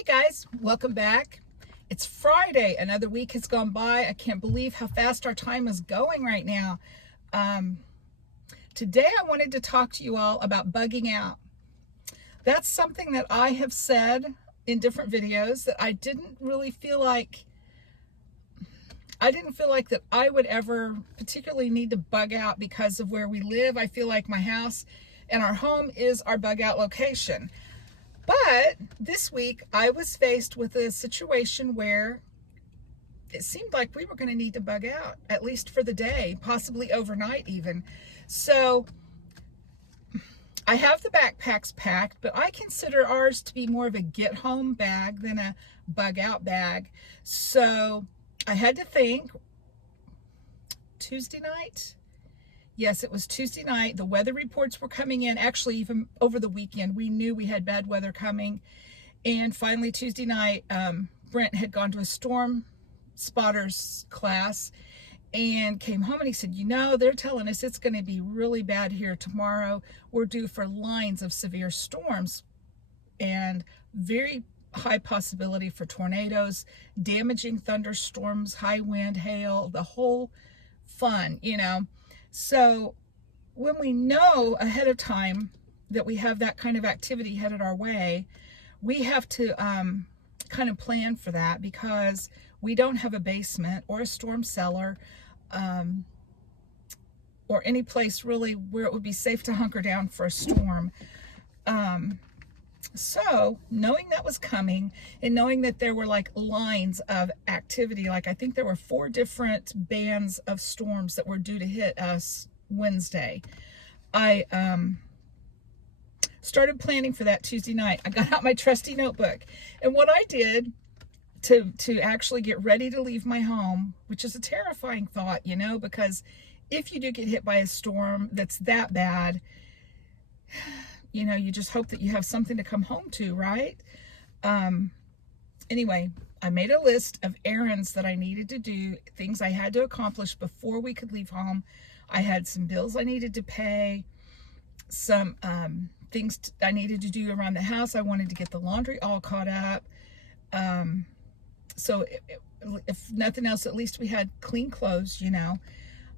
Hey guys, welcome back. It's Friday. Another week has gone by. I can't believe how fast our time is going right now. Today I wanted to talk to you all about bugging out. That's something that I have said in different videos that I didn't feel like that I would ever particularly need to bug out because of where we live. I feel like my house and our home is our bug out location. But this week I was faced with a situation where it seemed like we were going to need to bug out, at least for the day, possibly overnight even. So I have the backpacks packed, but I consider ours to be more of a get home bag than a bug out bag. So I had to think. Tuesday night? Yes, it was Tuesday night. The weather reports were coming in. Actually, even over the weekend, we knew we had bad weather coming. And finally, Tuesday night, Brent had gone to a storm spotters class and came home and he said, you know, they're telling us it's going to be really bad here tomorrow. We're due for lines of severe storms and very high possibility for tornadoes, damaging thunderstorms, high wind, hail, the whole fun, you know. So when we know ahead of time that we have that kind of activity headed our way, we have to kind of plan for that, because we don't have a basement or a storm cellar or any place really where it would be safe to hunker down for a storm. So knowing that was coming and knowing that there were like lines of activity, like I think there were 4 different bands of storms that were due to hit us Wednesday, I started planning for that Tuesday night. I got out my trusty notebook, and what I did to actually get ready to leave my home, which is a terrifying thought, you know, because if you do get hit by a storm that's that bad, you know, you just hope that you have something to come home to, right? Anyway, I made a list of errands that I needed to do, things I had to accomplish before we could leave home. I had some bills I needed to pay, some things I needed to do around the house. I wanted to get the laundry all caught up. So if nothing else, at least we had clean clothes, you know.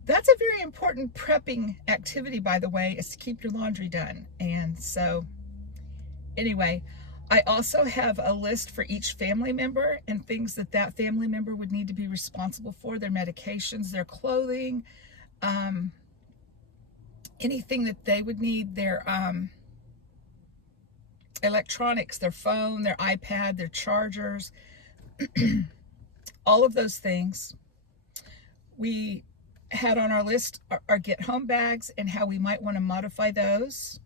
That's a very important prepping activity, by the way, is to keep your laundry done. And so anyway, I also have a list for each family member and things that that family member would need to be responsible for: their medications, their clothing, anything that they would need, their electronics, their phone, their iPad, their chargers, all of those things. We had on our list our get home bags and how we might want to modify those.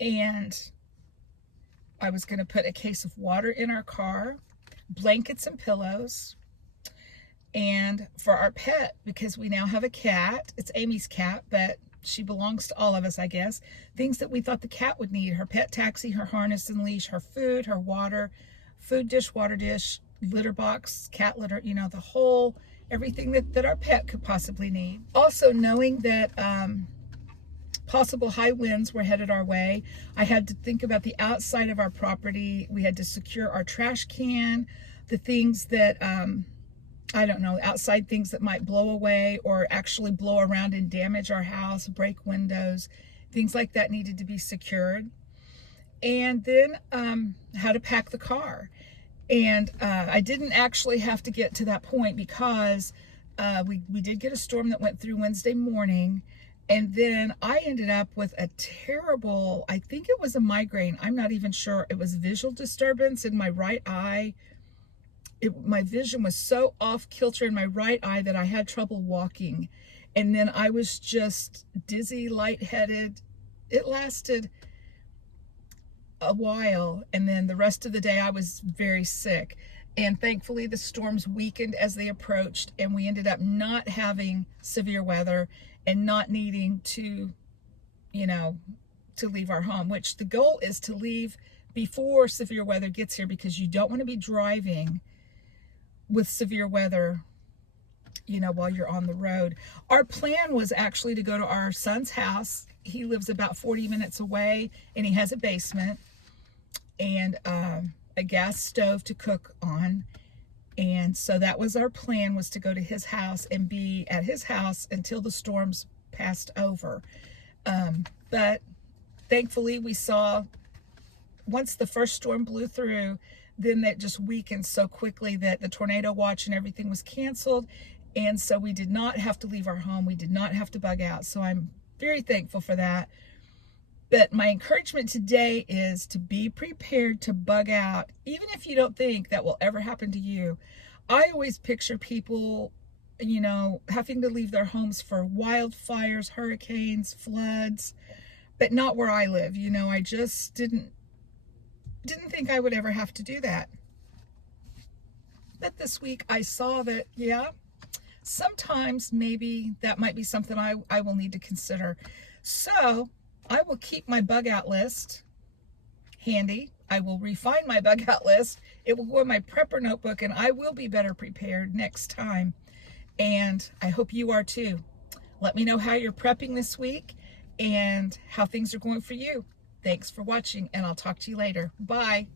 And I was going to put a case of water in our car, blankets and pillows. And for our pet, because we now have a cat, it's Amy's cat, but she belongs to all of us, I guess, things that we thought the cat would need: her pet taxi, her harness and leash, her food, her water, food dish, water dish, litter box, cat litter, you know, the whole everything that our pet could possibly need. Also, knowing that possible high winds were headed our way, I had to think about the outside of our property. We had to secure our trash can, the things that, I don't know, outside things that might blow away or actually blow around and damage our house, break windows, things like that needed to be secured. And then how to pack the car. And I didn't actually have to get to that point because we did get a storm that went through Wednesday morning. And then I ended up with a terrible, I think it was a migraine. I'm not even sure. It was visual disturbance in my right eye. My vision was so off kilter in my right eye that I had trouble walking. And then I was just dizzy, lightheaded. It lasted a while, and then the rest of the day I was very sick. And thankfully the storms weakened as they approached, and we ended up not having severe weather and not needing to, you know, to leave our home, which the goal is to leave before severe weather gets here, because you don't want to be driving with severe weather, you know, while you're on the road. Our plan was actually to go to our son's house. He lives about 40 minutes away and he has a basement. and a gas stove to cook on. And so that was our plan, was to go to his house and be at his house until the storms passed over. But thankfully we saw, once the first storm blew through, then that just weakened so quickly that the tornado watch and everything was canceled. And so we did not have to leave our home. We did not have to bug out. So I'm very thankful for that. But my encouragement today is to be prepared to bug out, even if you don't think that will ever happen to you. I always picture people, you know, having to leave their homes for wildfires, hurricanes, floods, but not where I live. You know, I just didn't think I would ever have to do that. But this week I saw that, yeah, sometimes maybe that might be something I will need to consider. So I will keep my bug out list handy. I will refine my bug out list. It will go in my prepper notebook, and I will be better prepared next time. And I hope you are too. Let me know how you're prepping this week and how things are going for you. Thanks for watching, and I'll talk to you later. Bye.